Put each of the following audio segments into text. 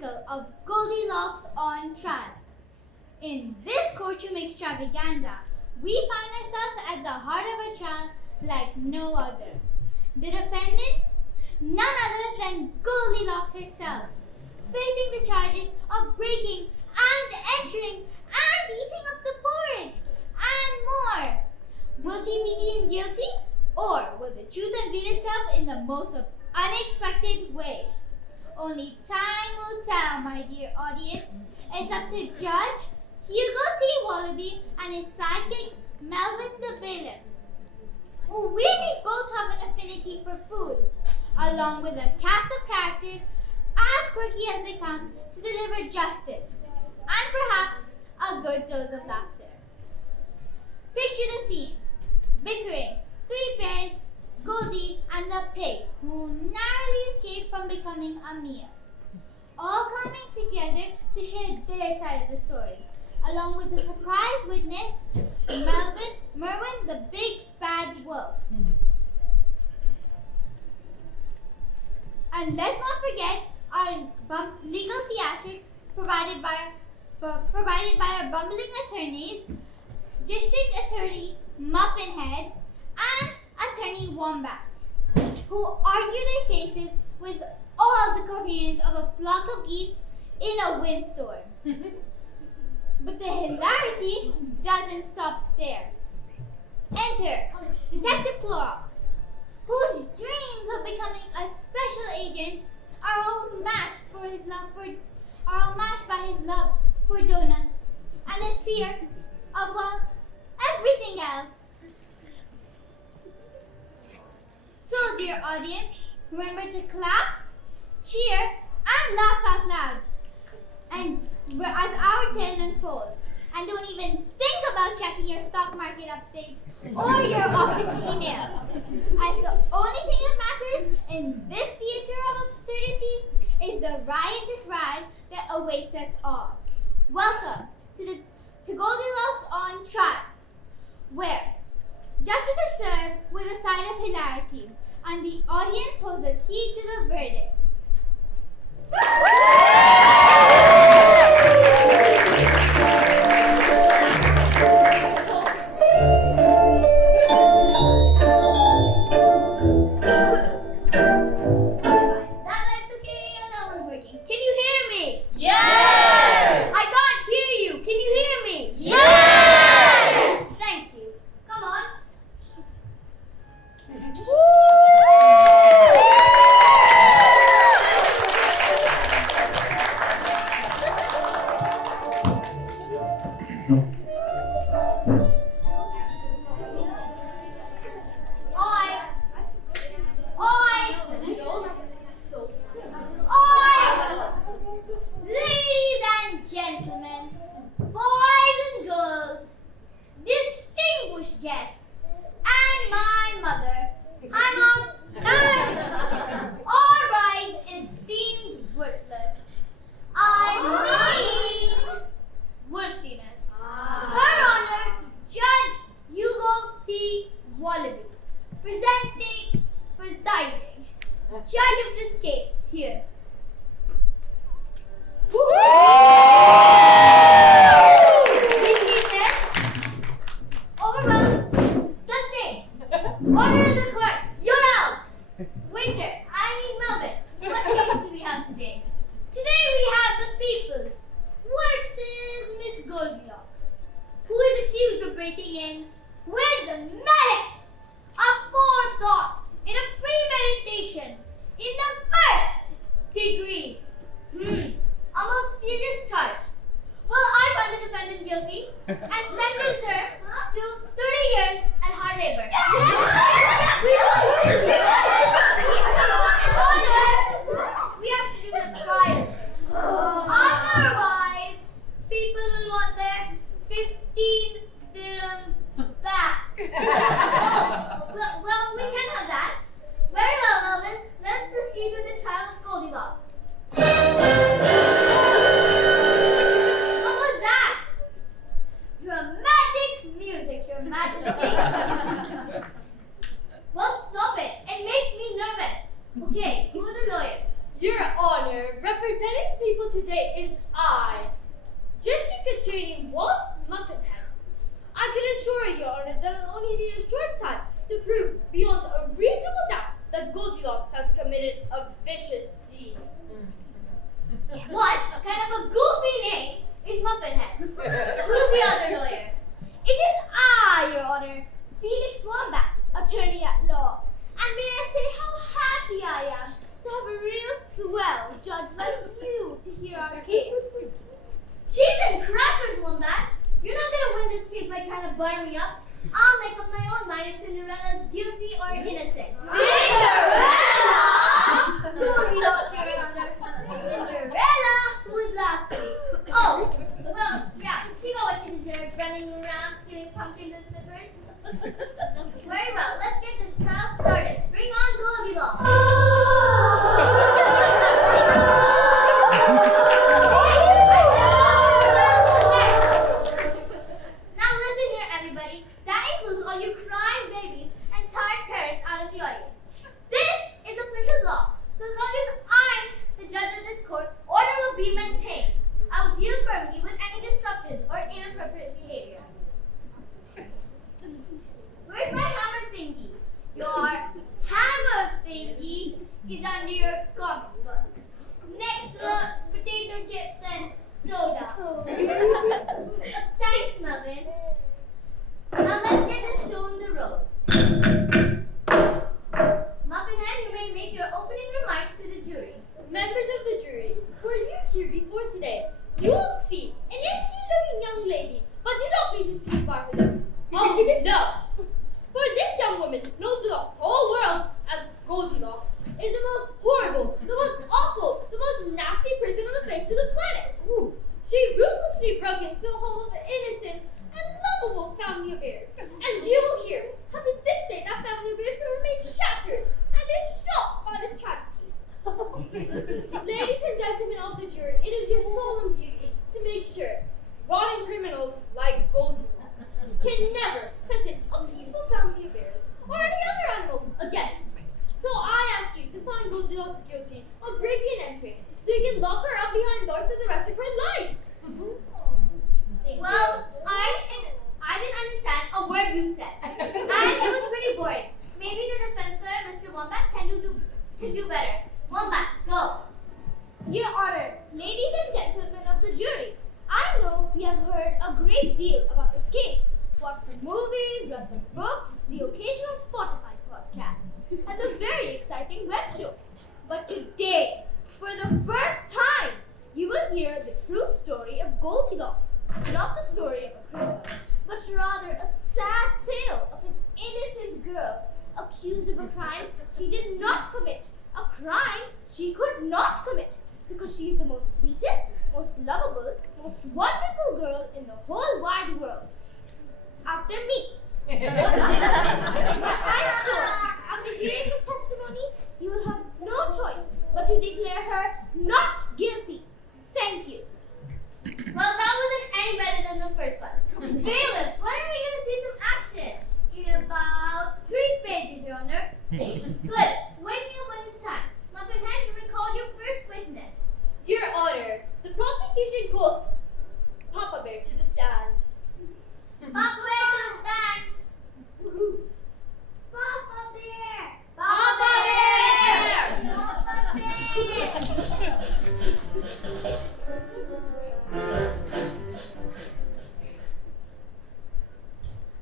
chronicle of Goldilocks on trial. In this courtroom extravaganza, we find ourselves at the heart of a trial like no other. The defendant, none other than Goldilocks herself, facing the charges of breaking and entering and eating up the porridge and more. Will she be deemed guilty, or will the truth unveil itself in the most unexpected ways? Only time will tell, my dear audience. It's up to Judge Hugo T. Wallaby and his sidekick, Melvin the bailiff, who really both have an affinity for food, along with a cast of characters as quirky as they come to deliver justice, and perhaps a good dose of laughter. Picture the scene. Bickering, three bears, Goldie, and the pig, who narrowly escaped from becoming a meal, all coming together to share their side of the story, along with the surprised witness, Merwin the big bad wolf. And let's not forget our legal theatrics provided by our bumbling attorneys, District Attorney Muffinhead and Attorney Wombat, who argue their cases with all the coherence of a flock of geese in a windstorm. But the hilarity doesn't stop there. Enter Detective Clorox, whose dreams of becoming a special agent are all matched by his love for donuts and his fear of, well, everything else. So, dear audience, remember to clap, cheer, and laugh out loud and as our tale unfolds. And don't even think about checking your stock market updates or your office email, as the only thing that matters in this theater of absurdity is the riotous ride that awaits us all. Welcome to Goldilocks on trial, where justice is served with a side of hilarity, and the audience holds the key to the verdict. That's okay, no one's working. Can you hear me? Yes! I can't hear you. Can you hear me? Yes! Thank you. Come on. Ladies and gentlemen, boys and girls, distinguished guests, and my mother, all rise in esteemed worthless. I mean worthiness. Her Honor, Judge Hugo T. Wallaby, presiding, judge of this case here. Overwhelmed. Sustained. Order of the court. You're out. Waiter, Melvin. What case do we have today? Today we have the people versus Miss Goldilocks, who is accused of breaking in with the malice of forethought in a premeditation in the first degree. A most serious charge. Well, I find the defendant guilty and sentence her to 30 years at hard labor. We have to do the trial. Otherwise, people will want their 15 dirhams back. Well, we can have that. Very well, Melvin. Let's proceed with the trial of Goldilocks. What was that? Dramatic Representing the people today is I, District Attorney Wallace Muffinhead. I can assure Your Honor that I'll only need a short time to prove beyond a reasonable doubt that Goldilocks has committed a vicious deed. What kind of a goofy name is Muffinhead? Who's the other lawyer? It is I, Your Honor, Felix Wombat, attorney at law. And may I say how happy I am to have a real swell judge like you to hear our case. Cheese and crackers, Wombat! You're not gonna win this case by trying to butter me up. I'll make up my own mind if Cinderella's guilty or innocent. Cinderella! Goldilocks, Your Honor. Cinderella, who was last week. Oh, well, yeah, she got what she deserved, running around stealing pumpkins and slippers. Very well, let's get this trial started. Bring on Goldilocks. Now listen here, everybody. That includes all you crying babies and tired parents out of the audience. This is a place of law, so as long as I'm the judge of this court, order will be maintained. I will deal firmly with any disruptions or inappropriate behavior. Where's my hammer thingy? Your hammer thingy is under your comic book. Next to potato chips and soda. Thanks, Melvin. Now let's get this show on the road. Muffinhead, you may make your opening remarks to the jury. Members of the jury, were you here before today? You will see an innocent-looking young lady, but do not be deceived by her lips. Oh, no! For this young woman, known to the whole world as Goldilocks, is the most horrible, the most awful, the most nasty person on the face of the planet. She ruthlessly broke into a home of innocent and lovable family affairs, and you will hear how to this day that family affairs will remain shattered and distraught by this tragedy. Ladies and gentlemen of the jury, it is your solemn duty to make sure rotten criminals like Goldilocks can never threaten a peaceful family affairs or any other animal again. So I ask you to find Goldilocks guilty of breaking and entering, so you can lock her up behind bars for the rest of her life. Well, I didn't understand a word you said. And it was pretty boring. Maybe the defense lawyer, Mr. Wombat, can do better. Wombat, go. Your Honor, ladies and gentlemen of the jury, I know we have heard a great deal about this case. Watched the movies, read the books, the occasional Spotify podcast, and the very exciting web show. But today, for the first time, you will hear the true story of Goldilocks. Not the story of a criminal, but rather a sad tale of an innocent girl accused of a crime she did not commit. A crime she could not commit because she is the most sweetest, most lovable, most wonderful girl in the whole wide world. After me. But I'm sure, after hearing this testimony, you will have no choice but to declare her not guilty. Thank you. Well, that wasn't any better than the first one. Bailiff, when are we going to see some action? In about 3 pages, Your Honor. Good. Wake me up when it's time. Muffinhead, you may call your first witness. Your Honor, the prosecution called Papa Bear to the stand. Papa Bear to the stand. Papa Bear. Papa Bear. Papa Bear.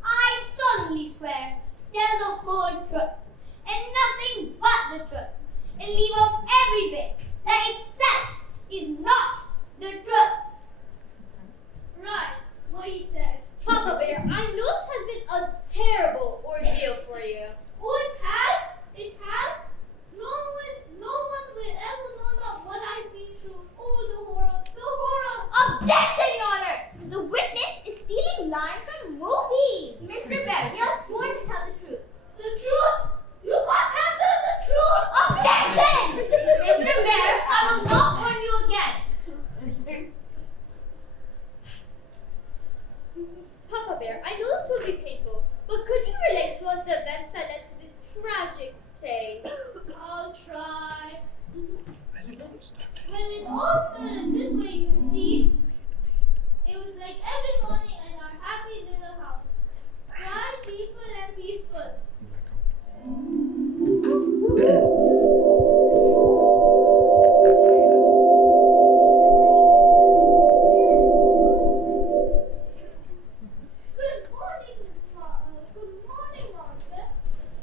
I solemnly swear, tell the whole truth, and nothing but the truth, and leave out every bit that itself is not the truth. all started this way, you see. It was like every morning in our happy little house. Bright, peaceful, and peaceful. Good morning, Martha.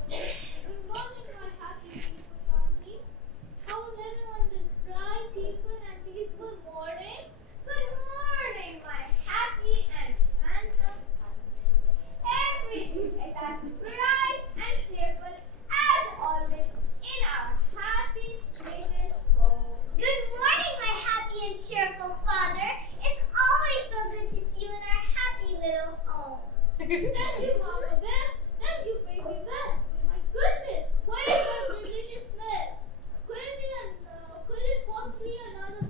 Good morning, my happy peaceful family. How is everyone this bright, peaceful, and peaceful morning? Good morning, my happy and handsome family. Everything is as bright and cheerful as always in our happy little home. Good morning, my happy and cheerful father. It's always so good to see you in our happy little home. Thank you, Mama Bear. Thank you, Baby Bear. My goodness, what is that delicious smell? Could it possibly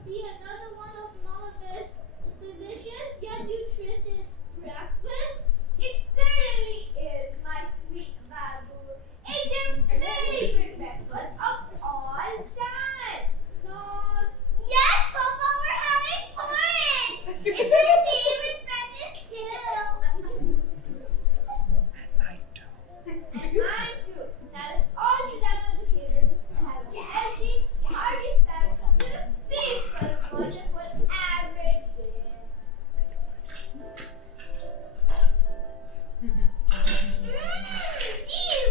be another one of Mama Bear's delicious yet nutritious breakfast? It certainly is, my sweet Babu. It's your favorite breakfast of all time. Not. Yes, Papa, we're having porridge. It's my favorite breakfast too. And mine too. Now let's all sit down on the table and have a healthy, hearty start to this peaceful, wonderful, average day.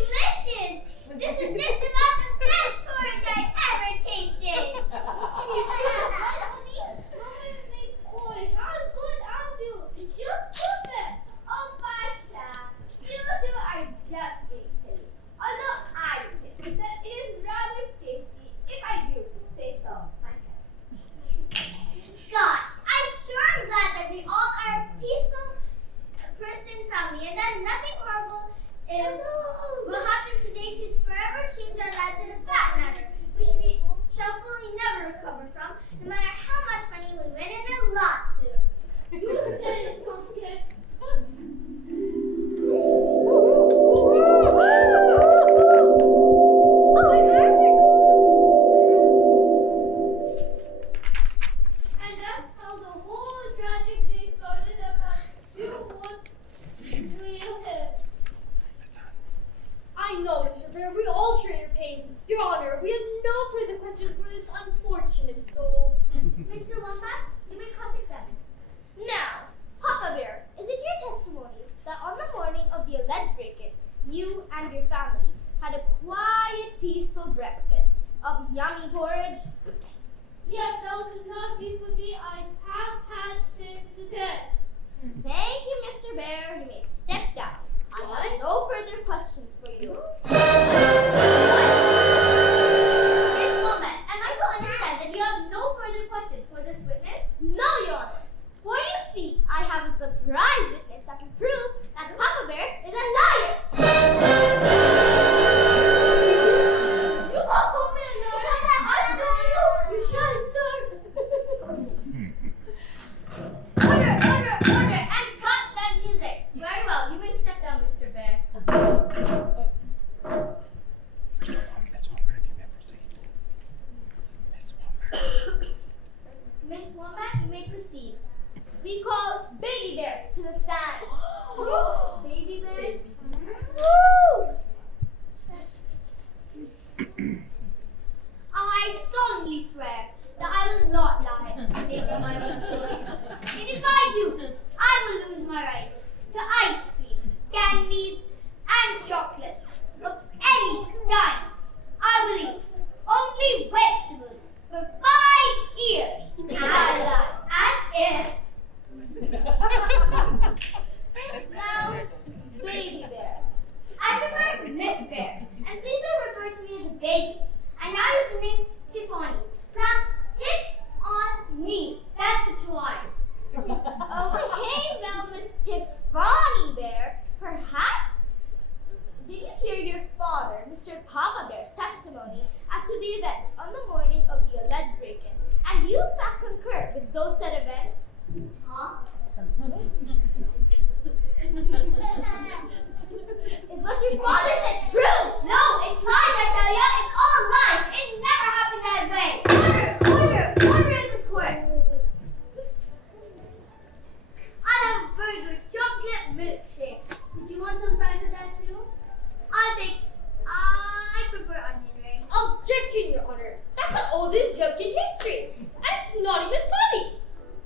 Delicious! This is just about the best porridge I've ever tasted. Right, honey? Mama makes porridge as good as you. It's just perfect. Oh, Pasha, you two are just being silly. Although I admit that it is rather tasty, if I do say so myself. Gosh, I sure am glad that we all are a peaceful person family and that nothing horrible will happen today to forever change our lives in a bad manner, which we shall fully never recover from, no matter how much money we win in a lawsuit. You said it, Pumpkin. And that's how the whole tragic day started about you what real him. I know, Mr. Bear, we all share your pain. Your Honor, we have no further questions for this unfortunate soul. Mr. Wombat, you may cross-examine. Now, Papa Bear, is it your testimony that on the morning of the alleged break-in, you and your family had a quiet, peaceful breakfast of yummy porridge? Yes, that was the last peaceful day I have had since then. Thank you, Mr. Bear. You may step down. I have no further questions for you. Miss Woman, am I to understand that you have no further questions for this witness? No, Your Honor. For you see, I have a surprise witness that will prove that Papa Bear is a liar. You can't call me a liar. I saw you. You shy start. Order, and cut that music. Very well. You may step down, Mr. Bear. Miss Wombat, you may proceed. We call Baby Bear to the stand. Baby Bear? I solemnly swear that I will not lie and make up my own stories. And if I do, I will lose my rights to ice creams, candies, and chocolates of any kind. I will eat only vegetables for 5 years. As if. Now, Baby Bear. I prefer Miss Bear, and please don't refer to me as a baby. And I was the name Tiffany. Perhaps tip on me. That's for 2 eyes. Okay, well, Miss Tiffany Bear, perhaps. Did you hear your father, Mr. Papa Bear's testimony as to the events on the morning of the alleged break-in? And do you in fact concur with those said events? Huh? Is what your father said true? No, it's lies, I tell ya. It's all lies. It never happened that way. Order in the square.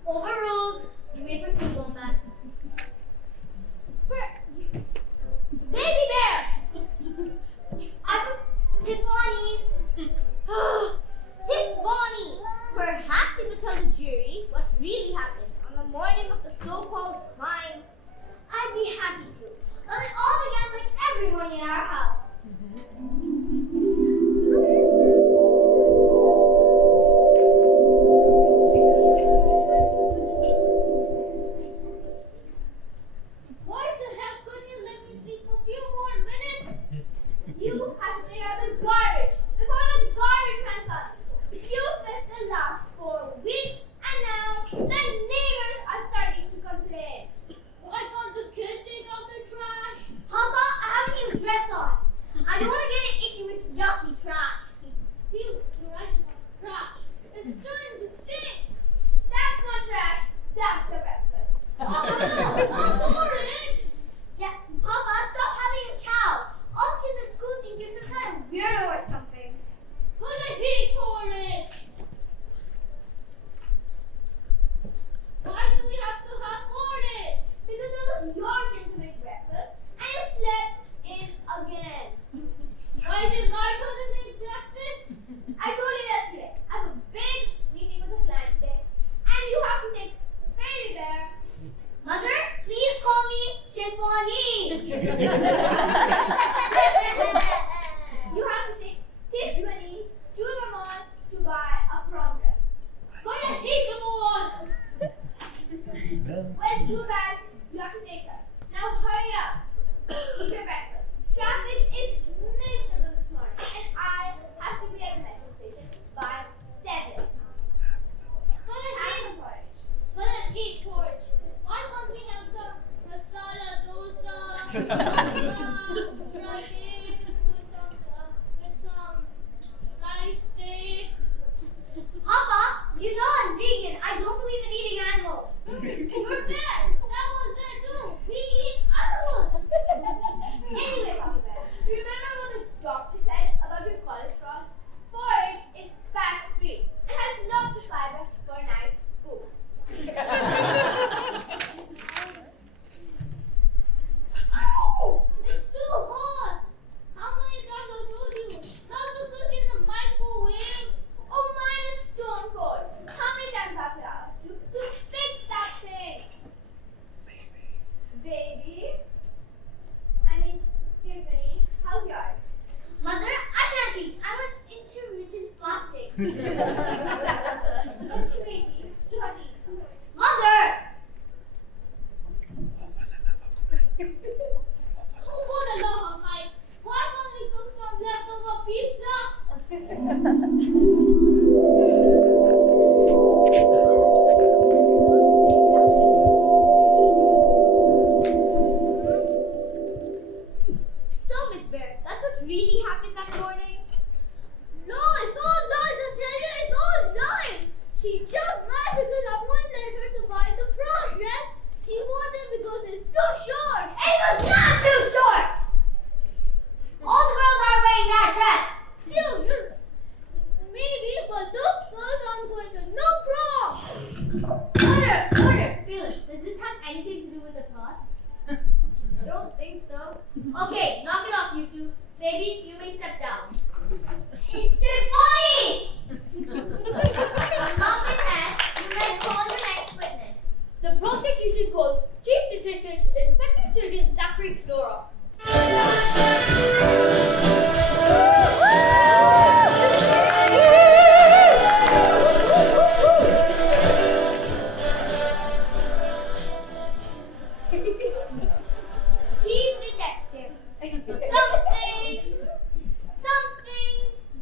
Overruled. You may proceed, Wombat. Baby Bear! I'm Tiffany. Tiffany! Perhaps you could tell the jury what really happened on the morning of the so-called crime. I'd be happy to. Well, it all began like every morning in our house. Why the heck couldn't you let me sleep for a few more minutes? You have to clear out the garbage before the garbage man comes. You've missed the last 4 weeks, and now the neighbors are starting to complain. Why can't the kid take out the trash? Papa, I have a new dress on. I don't want to get it icky with yucky trash. You're right about trash. It's starting to stink. That's not trash. That's your breakfast. Oh no, not porridge. Papa, stop having a cow. All kids at school think you're some kind of weirdo or something. But I hate porridge. Why do we have to have porridge? Because it was your turn to make breakfast, and you slept in again. Why is it my turn to make breakfast? I told you yesterday, I have a big meeting with a client today, and you have to take Baby Bear. Mother, please call me Tiffany. You have to take Tiffany to the mall to buy a prom dress. But I hate the malls. Well, too bad. You have to take her. Now hurry up. Eat your breakfast. Traffic is miserable this morning, and I have to be at the metro station by 7. But I Have hate some porridge. But I hate porridge. Why can't we have some masala dosa, fried eggs with some sliced steak? Papa, you know I'm vegan. I don't believe in eating animals. You're bad. That was bad too. We eat animals. Anyway, Papa Bear, remember what the doctor said about your cholesterol? Porridge is fat-free and has lots of fiber for nice food. Oh, it's too hot. How many times I told you not to cook in the microwave? Oh, mine is stone cold. How many times have I asked you to fix that thing? Baby? I mean, Tiffany, how's yours? Mother, I can't eat. I'm on intermittent fasting. But sweetie, you have to eat. Mother! Oh, for the love of Mike, why can't we cook some leftover pizza? So, Miss Bear, that's what really happened that morning? No, it's all lies. I tell you, it's all lies. She just lied because I wouldn't let her to buy the prom dress. She wanted because it's too short. It was not too short! All the girls are wearing that dress! Still, you're maybe, but those girls aren't going to no prom. Order! Felix, does this have anything to do with the plot? Don't think so. Okay, knock it off, you two. Baby, you may step down. It's Tiffany! Mom and Dad, you may call your next witness. The prosecution calls Chief Detective Inspector Sergeant Zachary Clorox. Chief Detective. Something,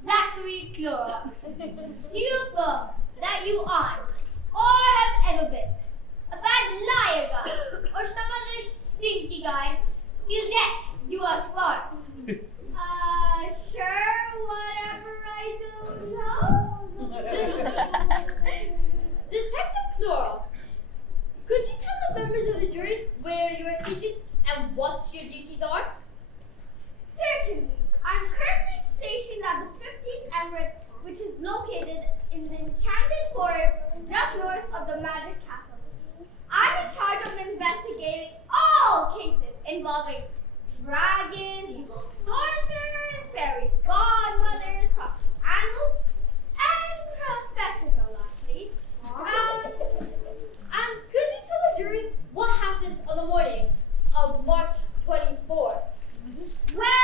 Zachary Clorox. Do you affirm that you aren't, or have ever been, a bad liar guy, or some other stinky guy, till death do us part? Sure, whatever, I don't know. Detective Clorox, could you tell the members of the jury where you are stationed and what your duties are? Certainly. I'm currently stationed at the 15th Emirate, which is located in the Enchanted Forest just north of the Magic Castle. involving dragons, evil sorcerers, fairy godmothers, crafty animals, and professional athletes. And could you tell the jury what happened on the morning of March 24th? Well,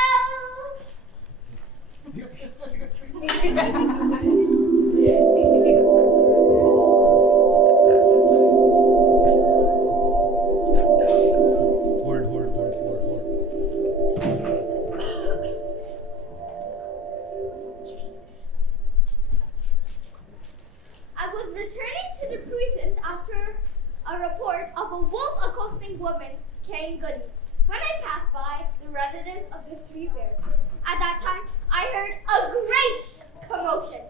I was returning to the precinct after a report of a wolf accosting woman carrying goodies when I passed by the residence of the three bears. At that time, I heard a great commotion.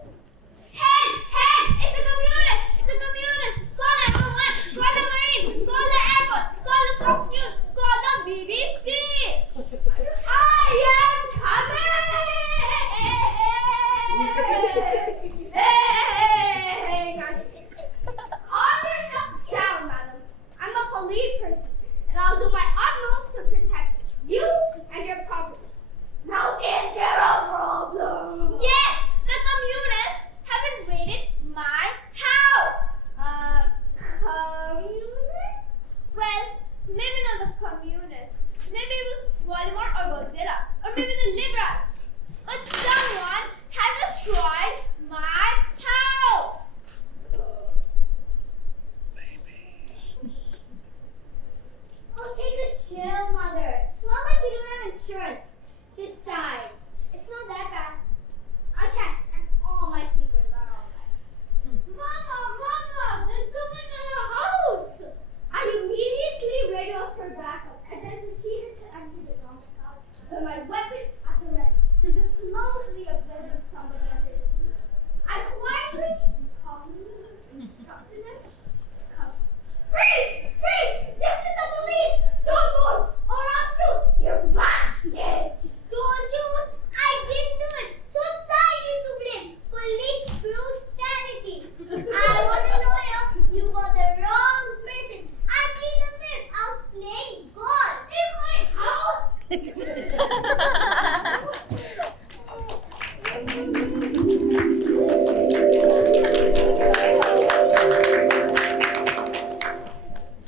Head! Head! It's a communist! It's a communist! Call 911! Call the Marines! Call the Air Force! Call the Fox News! Call the BBC! I am coming! Calm yourself down, madam. I'm a police person, and I'll do my utmost to protect you and your property. Now, is there a problem? Yes, the communists have invaded my house. Communists? Well, maybe not the communists. Maybe it was Voldemort or Godzilla, or maybe the Libras. But someone has destroyed my house. Oh, take a chill, Mother. It's not like we don't have insurance. Besides, it's not that bad. I checked, and all my sneakers are all right. Mama, there's someone in our house. I immediately radio for backup and then proceeded to enter the door's house with my weapons at the ready, closely observing somebody else's. I quietly and calmly instructed them to come. Freeze! Freeze! This is the police! Don't move, or I'll shoot! You bastards! Don't shoot! I didn't do it! Society is to blame! Police brutality! I wasn't loyal! You got the wrong person! I played the fifth! I was playing God! In my house!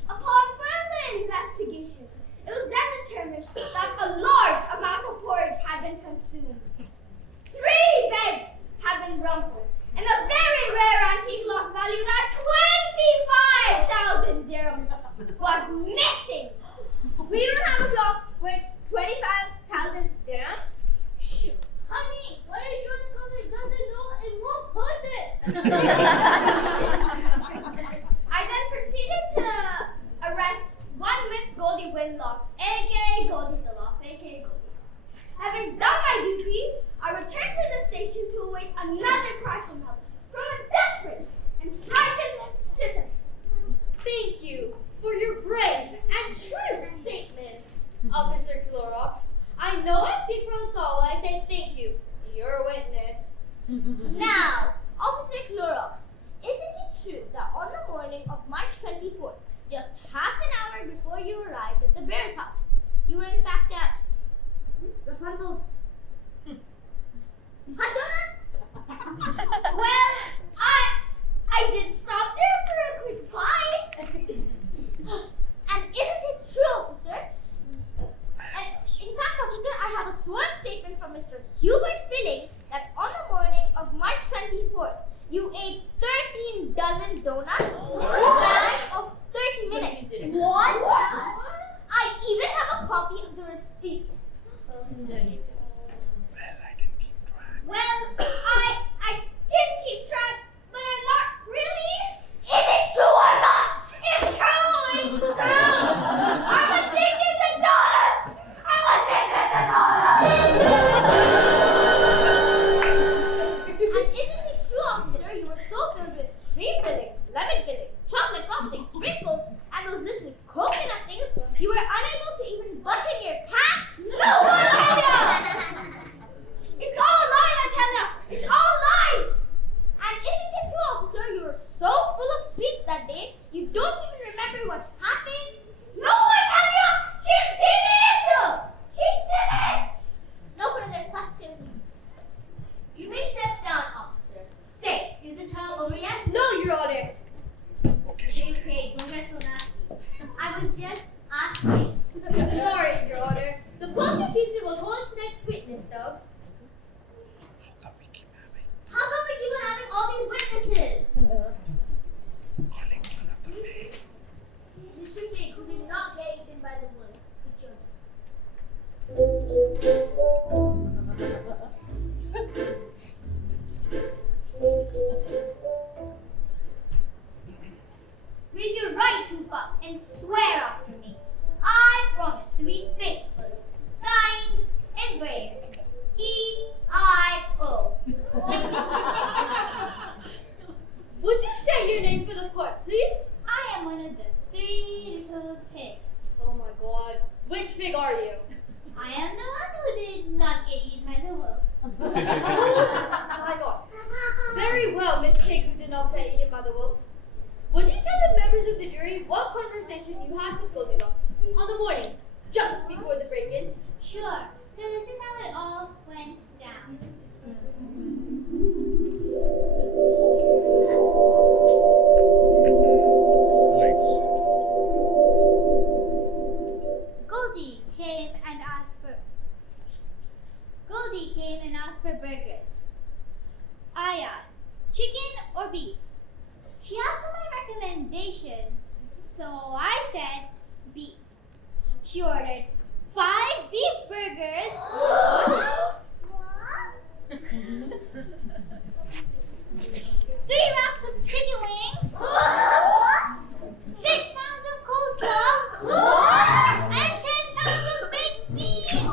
Upon further investigation, it was then determined that a large amount of porridge had been consumed. 3 beds had been rumpled, and a very rare antique lock valued at 25,000 dirhams was missing. We don't have a clock with 25,000 dirhams. Shoot. Honey, what is yours coming? Does it know it won't put it? I then proceeded to arrest one Miss Goldilocks, aka Goldilocks, aka Goldilocks. Having done my duty, I returned to the station to await another cry from help from a desperate and frightened citizen. Thank you for your brave and true statement, Officer Clorox. I know I speak from soul when I say thank you. You're a witness. Now, Officer Clorox, isn't it true that on the morning of March 24th, just half an hour before you arrived at the bear's house, you were in fact at Rapunzel's McDonald's? Well, I did stop there for a quick bite. And isn't it true, officer? And in fact, officer, I have a sworn statement from Mr. Hubert Filling that on the morning of March 24th, you ate 13 dozen donuts in a span of 30 minutes. What? I even have a copy of the receipt. Well, I did keep track, but I'm not really I was just asking. Sorry, Your Honor. The prosecution will call its next witness, though. How come we keep on having all these witnesses? Mr. Pig, who did not get eaten by the wolf. Raise your right hoof up and swear after me. I promise to be faithful, kind, and brave. E-I-O. Would you say your name for the court, please? I am one of the 3 little pigs. Oh my god. Which pig are you? I am the one who did not get eaten by the wolf. Oh my god. Very well, Miss Pig who did not get eaten by the wolf. Would you tell the members of the jury what conversation you had with Goldilocks on the morning just before the break-in? Sure. So this is how it all went down. Goldie came and asked for burgers. I asked, chicken or beef? She asked for my recommendation, so I said beef. She ordered 5 beef burgers. What? 3 wraps of chicken wings. 6 pounds of coleslaw. And 10 pounds of baked beans.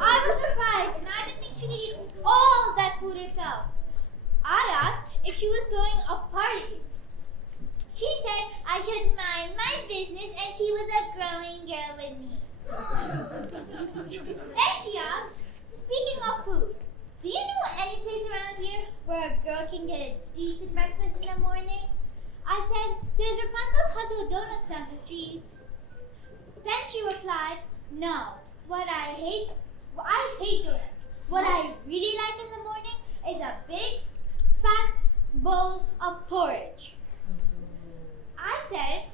I was surprised and I didn't think she could eat all that food herself. I asked if she was throwing a party. She said I should mind my business and she was a growing girl with me. Then she asked, speaking of food, do you know any place around here where a girl can get a decent breakfast in the morning? I said, there's Rapunzel Hutto Donuts down the street. Then she replied, no, I hate donuts. What I really like in the morning is a big, fat bowl of porridge. I said,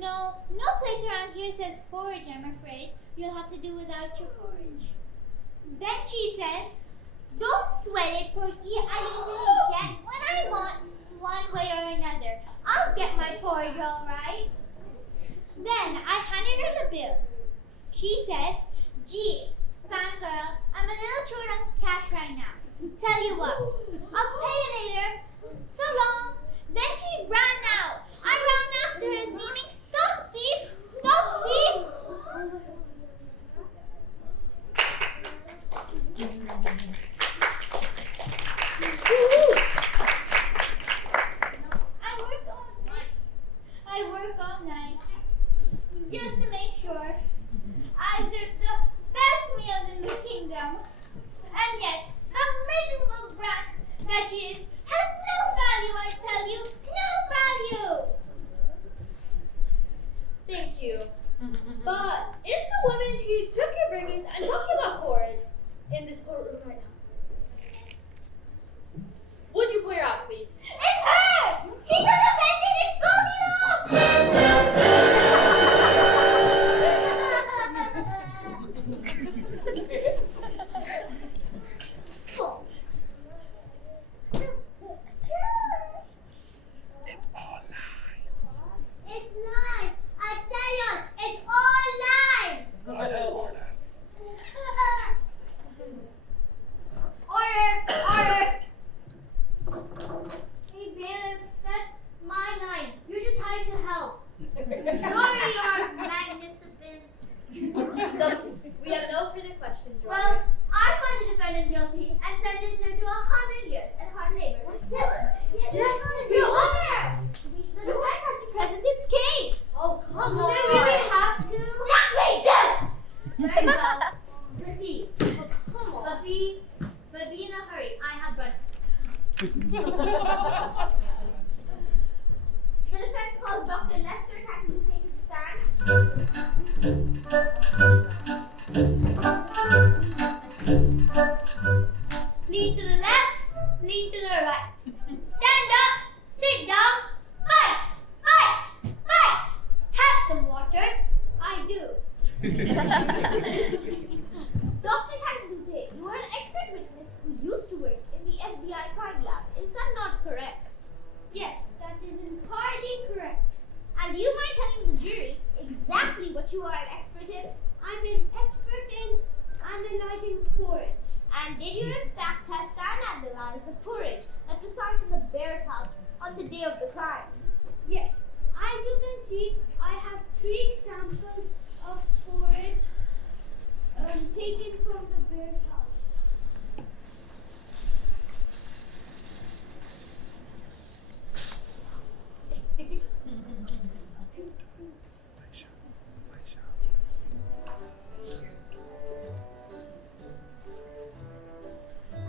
no place around here says porridge, I'm afraid. You'll have to do without your porridge. Then she said, don't sweat it, Porky. I usually get what I want one way or another. I'll get my porridge all right. Then I handed her the bill. She said, gee, Spam Girl, I'm a little short on cash right now. Tell you what, I'll pay you later. So long. Then she ran out. I ran after her screaming, stop thief! Stop thief! I work all night just to make sure I serve the best meals in the kingdom. And yet, the miserable brat that she is has no value, I tell you. No value! Thank you. But is the woman who took your burgers and talking about porridge in this courtroom right now? Would you point her out, please? It's her! She's the defendant! It's It's all lies. It's lies! I tell you, it's all lies! Order. Order! Hey, bailiff, that's my line. You're just hired to help. Sorry, Your Magnificence. Thus, we have no further questions, Your Well, Honor. I find the defendant guilty and sentence her to 100 years at hard labor. Yes, Your Honor! The defense has to present its case. Oh, come Do on. they really have to? Yes, we do! Very well. Proceed. Come on. But be in a hurry. I have brunch. The defense calls Dr. Lester Catton to the stand. Lean to the left, lean to the right. Stand up, sit down, fight, fight, fight. Have some Dr. Cantupe, you are an expert witness who used to work in the FBI crime lab. Is that not correct? Yes, that is entirely correct. And do you mind telling the jury exactly what you are an expert in? I'm an expert in analyzing porridge. And did you in fact test and analyze the porridge that was found in the bear's house on the day of the crime? Yes, as you can see, I have 3 samples of porridge taken from the bear's house.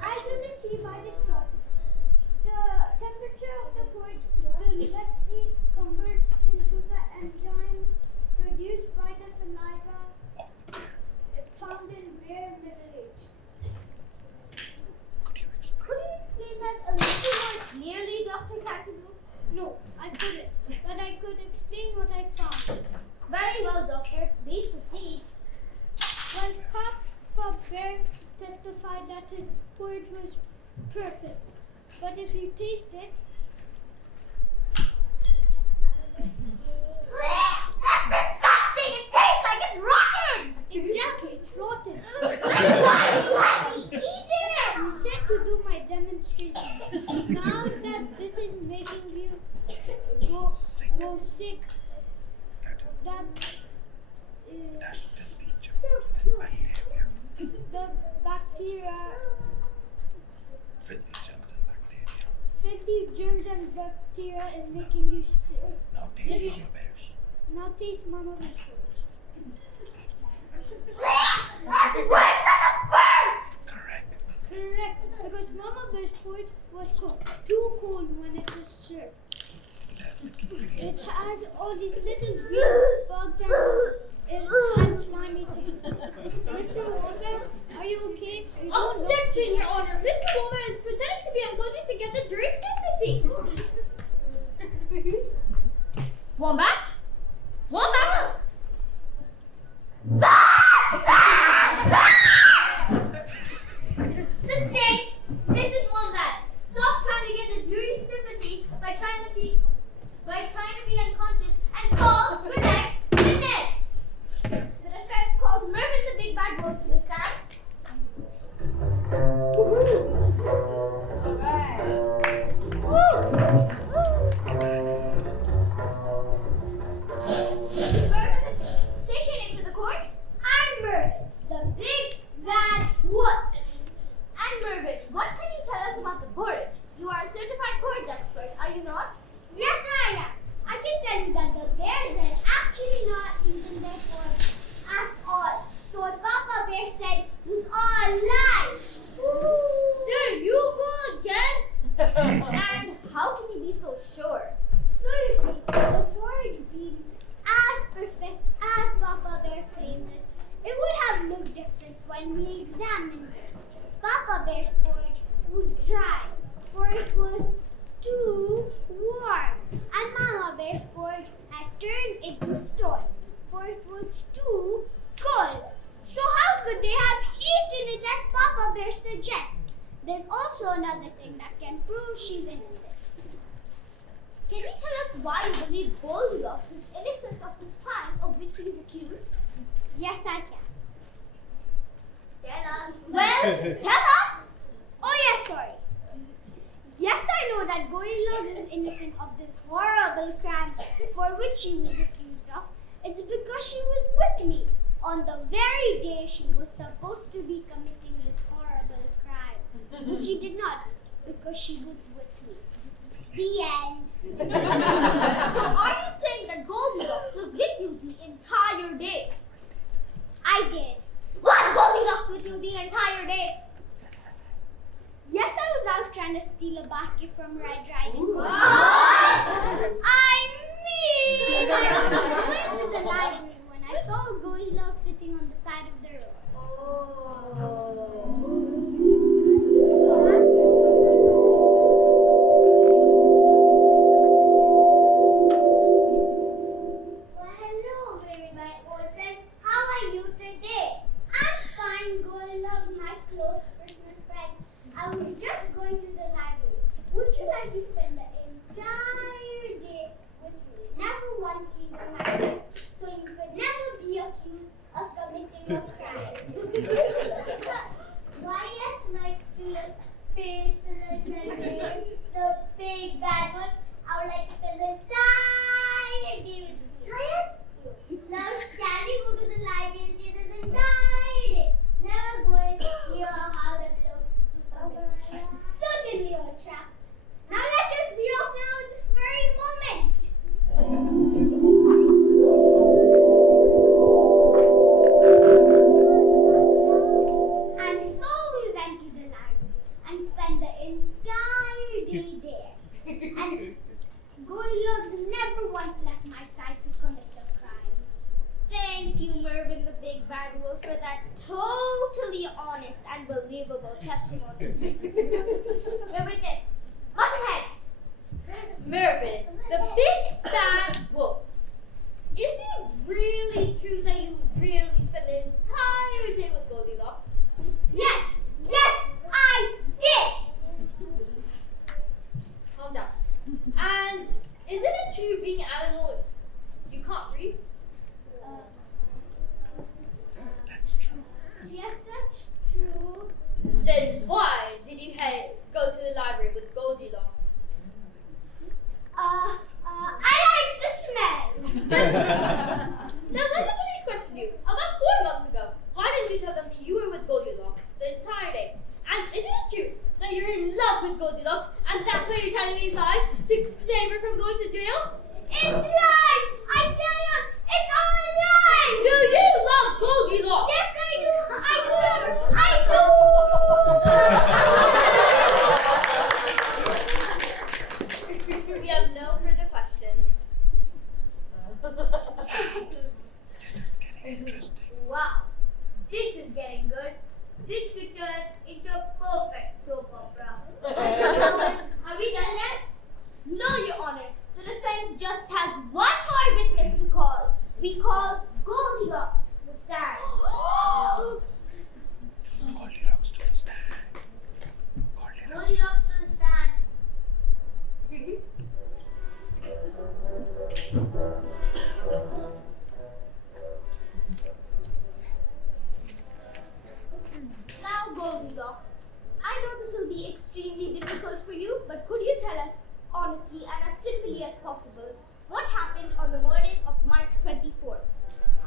As you can see by this chart, the temperature of the porridge directly converts into the enzymes produced by the saliva found in rare Middle Age. Could you explain? Could you explain that a little more clearly, Dr. Cantupe? No, I couldn't, but I could explain what I found. Very well, Doctor. Please proceed. Well, Papa Bear testified that his porridge was perfect, but if you taste it, That's disgusting! It tastes like it's rotten! exactly, it's rotten. Why did you eat it? You said to do my demonstration. Now that this is making you go sick, that That's filthy germs and bacteria. the bacteria, Filthy germs and bacteria. filthy germs and bacteria is making you sick. Now taste your bears. Now taste Mama Bear's porridge. Where's the first? Correct. Correct, because Mama Bear's porridge was too cold when it was served. It has little green. It has all these little green bugs and slimy things. Mr. Walker, are you okay? Are you don't look- Objection, Your Honor. Mr. Woman is pretending to be unconscious to get the jury's sympathy. Wombat? Wombat? Sustained! Listen, Wombat. Stop trying to get the jury's sympathy by trying to be unconscious and call correct witness. The defense calls Mervyn the Big Bad Wolf to the stand. Mervyn, station into the court. I'm Mervyn, the Big Bad Wolf. And Mervyn, what can you tell us about the porridge? You are a certified porridge expert, are you not? Yes, I am. I can tell you that the bears are actually not eating their porridge at all. So what Papa Bear said was all lies. There you go again. And how can you be so sure? So you see, the porridge being as perfect as Papa Bear claimed it would have looked different when we examined it. Papa Bear's porridge was dry, for it was too warm, and Mama Bear's porridge had turned into stone, for it was too cold. So how could they have eaten it as Papa Bear suggests? There's also another thing that can prove she's innocent. Can you tell us why you believe Goldilocks is innocent of this crime of which he is accused? Yes, I can. Tell us. Well, tell us! Oh, yes, sorry. Yes, I know that Goldilocks is innocent of this horrible crime for which she was accused of. It's because she was with me on the very day she was supposed to be committing this horrible crime. But she did not, because she was with me. The end. So are you saying that Goldilocks was with you the entire day? I did. Was Goldilocks with you the entire day? Yes, I was out trying to steal a basket from Red Riding Hood. What? I mean, I was going to the library when I saw Goldilocks sitting on the side of the road. for that totally honest and believable testimony. Your witness, Muffinhead. Mervyn, the big bad wolf. Is it really true that you really spent the entire day with Goldilocks? Yes, I did. Calm down. And isn't it true being an animal you can't read? That's true. Yes, that's true. Then why did you go to the library with Goldilocks? I like the smell. Now when the police questioned you about 4 months ago, why didn't you tell them that you were with Goldilocks the entire day? And isn't it true that you're in love with Goldilocks and that's why you're telling these lies to save her from going to jail? It's lies! I tell you, it's all lies! Do you love Goldilocks? Yes, I do! I do! We have no further questions. This is getting interesting. Wow, this is getting good. This could turn into a perfect soap opera. Are we done yet? No, Your Honor. The defense just has one more witness to call. We call Goldilocks to the stand. Goldilocks to the stand. Goldilocks. Goldilocks to the stand. Now, Goldilocks, I know this will be extremely difficult for you, but could you tell us honestly and as simply as possible what happened on the morning of March 24th?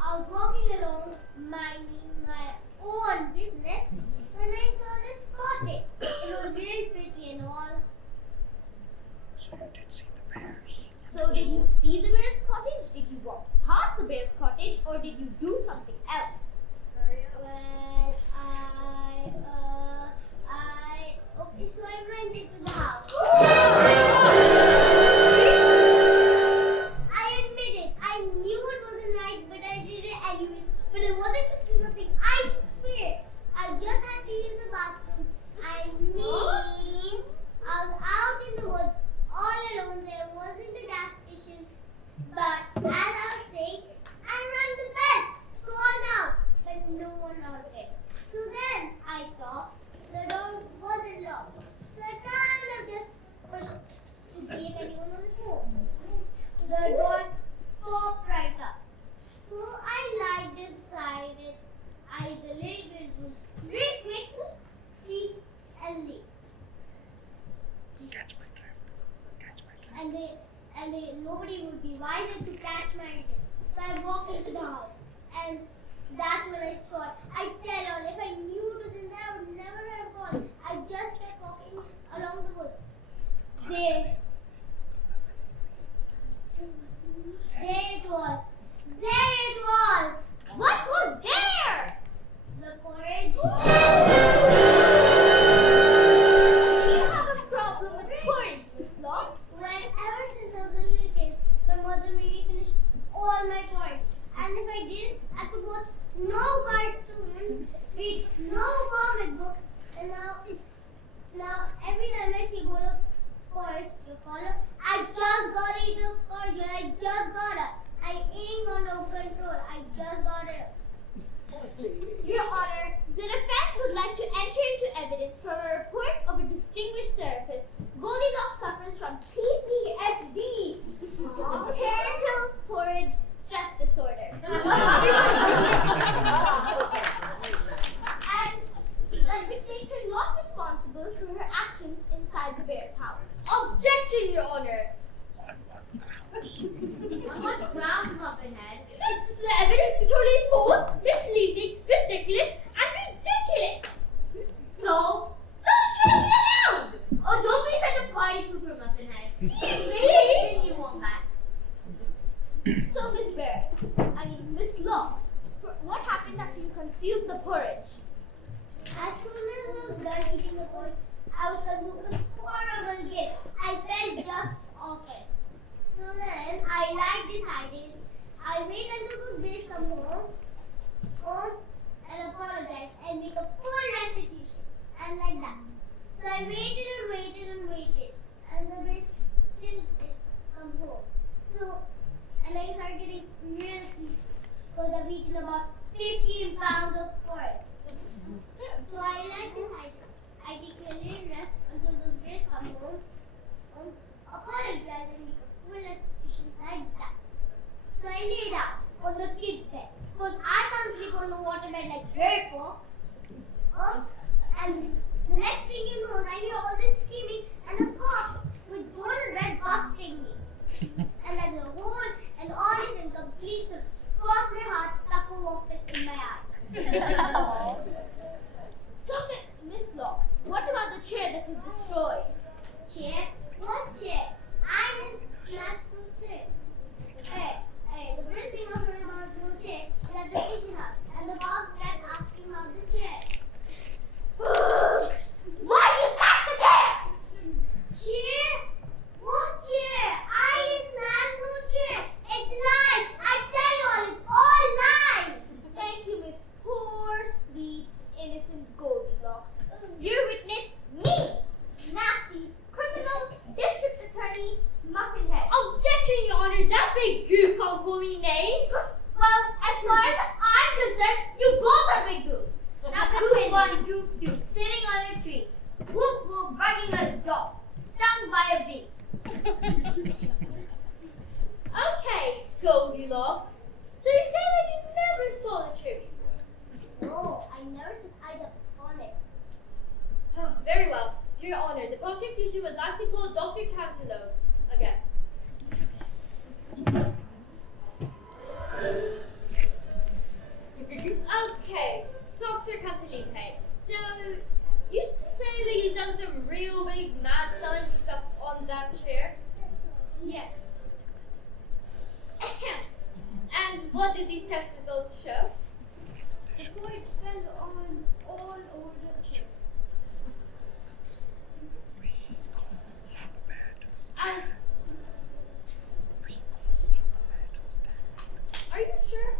I was walking along, minding my own business, when I saw this cottage. It was very pretty and all. So you did see the bears. So, did you see the bear's cottage? Did you walk past the bear's cottage, or did you do something else? Well, okay, so I went into the house. I admit it, I knew it wasn't right, but I did it anyway. But it wasn't to steal nothing, I swear. I just had to use the bathroom. I mean, I was out in the woods, all alone. There wasn't a gas station. But as I was saying, I rang the bell, called out, but no one answered. So then I saw the door wasn't locked. So I kind of just pushed to see if anyone was home. The door popped right up. So I decided I the little bit room very quickly, see and leave. Catch my drift. Catch my drift. And nobody would be wiser to catch my drift. So I walked into the house, and that's when I saw it. I tell on, if I knew it was in there, I would never have gone. I just kept walking along the woods. There it was. There it was. What was there? The porridge. Do you have a problem with porridge, Miss Locks? Well, ever since I was a little kid, my mother made me finish all my porridge. And if I didn't, I could watch no cartoon, read no comic books, and now every time I see Goldilocks porridge, you follow, I just gotta eat the porridge, I just gotta. I ain't got no control, I just gotta. Your Honor, the defense would like to enter into evidence from a report of a distinguished therapist. Goldilocks suffers from PTSD, parental porridge stress disorder. And that it makes her not responsible for her actions inside the bear's house. Objection, Your Honor! On what grounds? On what grounds, Muffinhead? This evidence is totally false, misleading, ridiculous, and ridiculous! So? So it shouldn't be allowed! Oh, don't be such a party pooper, Muffinhead. Excuse Maybe me! continue on that. So, Miss Locks, what happened after you consumed the porridge? As soon as I was done eating the porridge, I was consumed with horrible guilt. I felt just awful. So then I decided I'll wait until those bears come home legs are getting real seasick because I've eaten about 15 pounds of pork. So I like this idea. I take a little rest until those bears come home. Apologize and make a full restitution like that. So I lay down on the kids' bed because I can't sleep on the waterbed like her folks. And the next thing you know, I hear all this screaming and a cop with golden red busting me. And there's a whole and honest and complete cross my heart sucker off it in my eye. So, Miss Locks, what about the chair that was destroyed? Chair? What chair? I didn't smash no chair. Hey, the first thing I heard about no chair was at the station house, and the boss kept asking about the chair. Why did you smash the chair? Chair? What chair? I didn't smash no chair. It's lies. I tell you all, it's all lies. Thank you, Miss Poor, Sweet, Innocent Goldilocks. Your witness, me, nasty, criminal, district attorney, Muffinhead. Objection, Your Honor. That big goof can't call me names. Well, as far as I'm concerned, you both are big goofs. Now, goof one, goof two, sitting on a tree. Woof woof, barking like a dog, stung by a bee. Okay, Goldilocks. So you say that you never saw the chair before? No, I never set eyes up on it. Oh, very well. Your Honor, the prosecution would like to call Dr. Cantaloupe again. Okay, Dr. Cantaloupe. So, you say that you've done some real big mad science stuff on that chair? Yes. And what did these test results show? The boy fell on all over the chair. And Are you sure?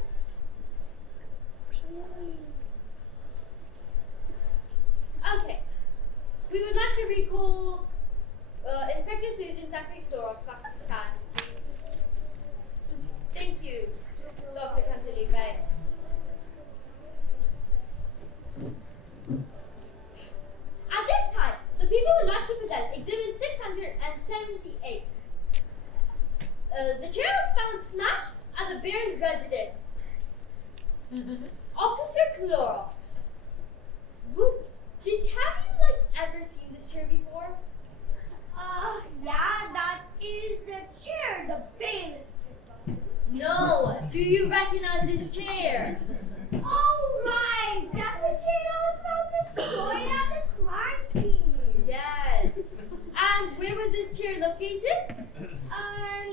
Okay. We would like to recall Inspector Surgeon Zachary Clorox back to stand, please. Thank you, Dr. Cantaloupe. At this time, the people would like to present Exhibit 678. The chair was found smashed at the Baron's residence. Officer Clorox, have you ever seen this chair before? Yeah, that is the chair the bailiff just got. No. Do you recognize this chair? Oh, right! That's the chair that was found destroyed at the crime scene. Yes. And where was this chair located?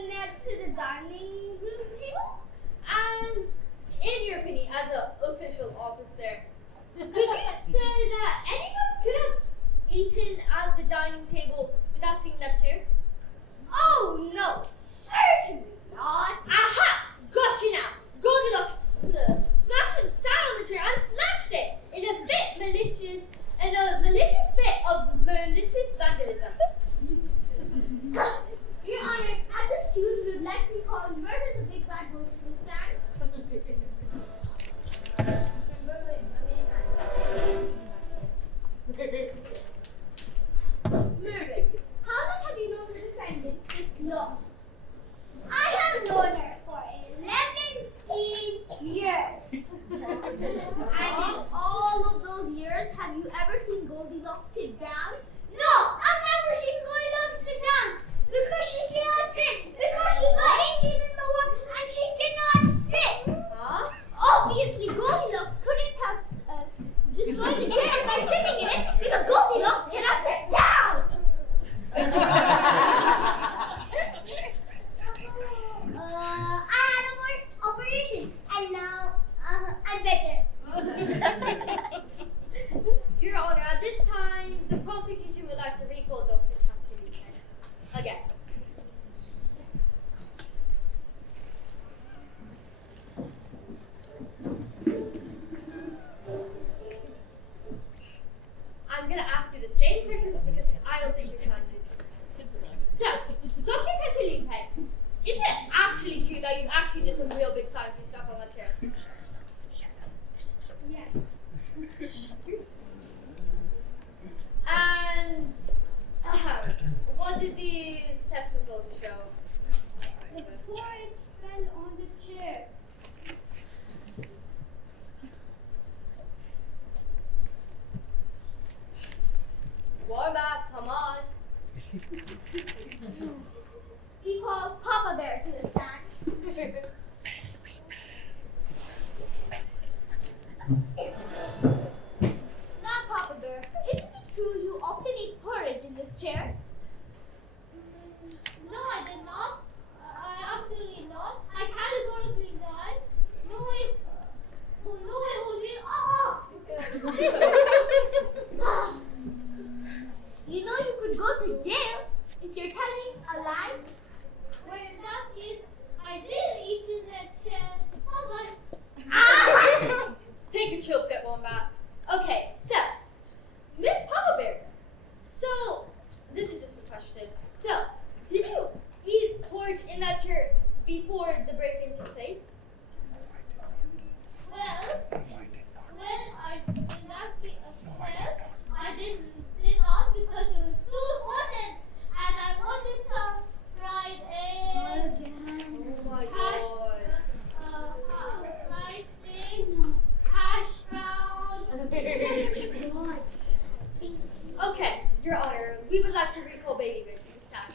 Next to the dining room table. And in your opinion, as an official officer, could you say that anyone could have eaten at the dining table without seeing that chair? Oh, no, certainly not. Aha! Got you now! Goldilocks smashed and sat on the chair and smashed it in a malicious fit of malicious vandalism. Your Honor, at this tune, we would like to call Murder the Big Bad Wolf to the stand. Murder. How long have you known the defendant, Miss Locks? actually did some real big sciencey stuff on that chair. Yes. And what did these test results show? The porridge fell on the chair. Warback, come on. We call Papa Bear to the stand. Not Papa Bear. Isn't it true you often eat porridge in this chair? No, I did not. I absolutely not. I categorically not. No way. Oh, no way, Jose. Ah! You know you could go to jail if you're telling a lie. Well, that is, I did eat in that chair. How much? Ah! Take a chill pit, Wombat. Okay, so, Miss Papa Bear. So, this is just a question. So, did you eat porridge in that chair before the break-in took place? Well, I did not. well, I in that case, well, I did not because it was so important and I wanted some fried egg, Oh my hash, fried steak, hash browns. Okay, Your Honor, we would like to recall Baby Bear to this time.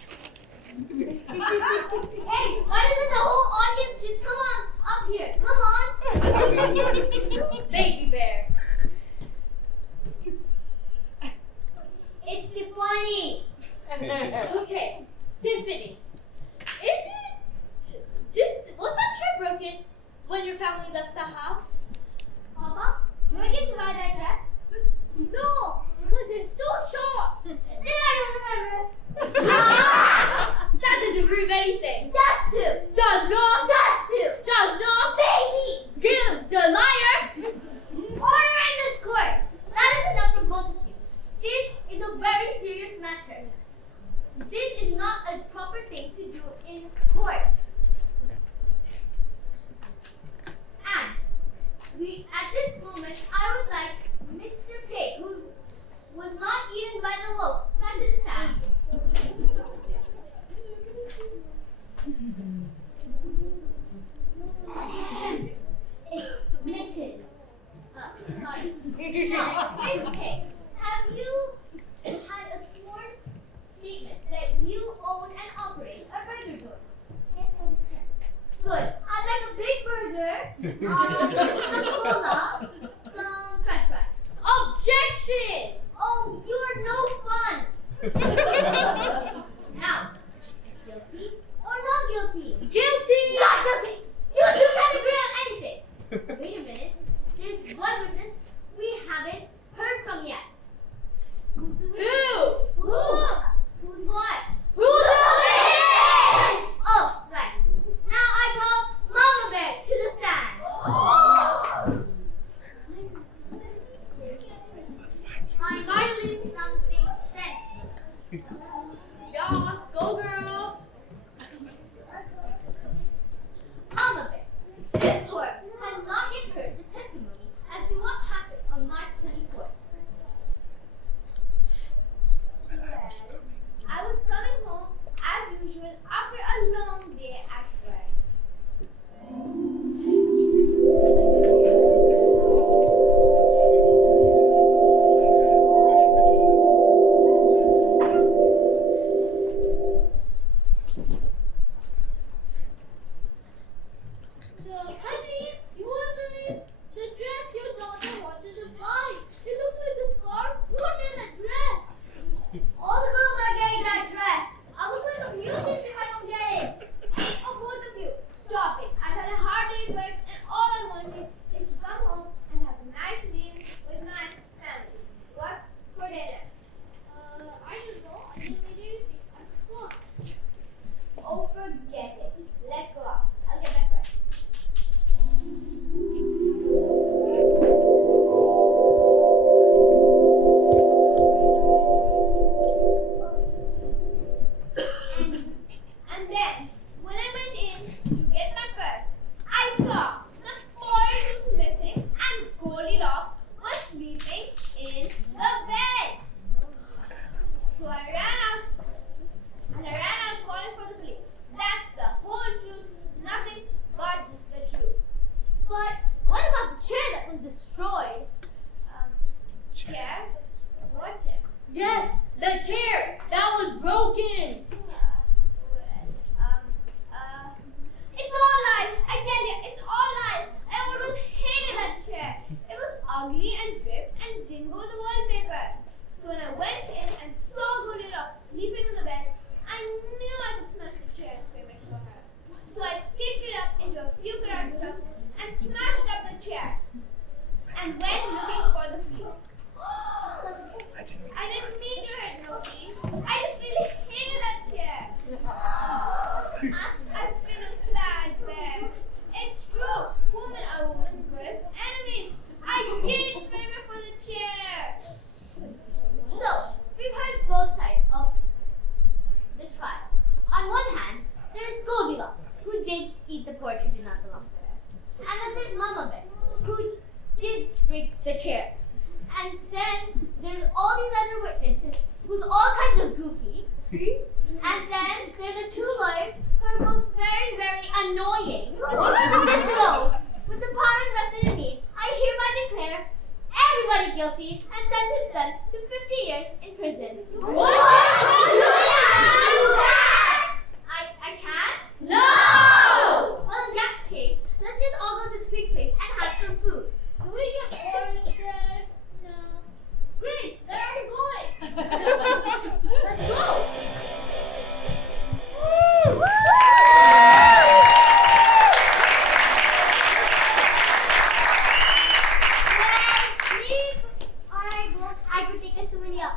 Hey, why doesn't the whole audience just come on up here? Come on. Baby Bear. It's Tiffany. Okay, Tiffany. Was that chair broken when your family left the house? Papa, do I get to buy that dress? No, because it's too short. Then I don't remember. That doesn't prove anything. Does to. Does not. Does to. Does not. Baby. Give the liar. Order in this court. That is enough for both of you. This is a very serious matter. This is not a proper thing to do in court. And at this moment, I would like Mr. Pig, who was not eaten by the wolf, back to the stand. It's Mrs. Sorry. Now, Miss Pig, have you had a sworn statement that you own and operate a burger joint? Yes, I understand. Good. I'd like a big burger, some cola, some french fries. Objection. Oh, you're no fun. Now, guilty or not guilty? Guilty. Not guilty. You two can't agree on anything. Wait a minute. There's one witness we haven't heard from yet. Who's the witness? Who? Who's what? Who's the witness? Oh, right. Now I call Mama Bear to the stand. eat the porch who do not belong to her. And then there's Mama Bear, who did break the chair. And then there's all these other witnesses who's all kinds of goofy. And then there's the two lawyers who are both very, very annoying. And so, with the power invested in me, I hereby declare everybody guilty and sentence them to 50 years in prison. What? I can't? No! Well, in that case, let's just all go to the Pig's place and have some food. Can we get orange bread? No. Great, then I'm going. Let's go. Please, I could take a souvenir.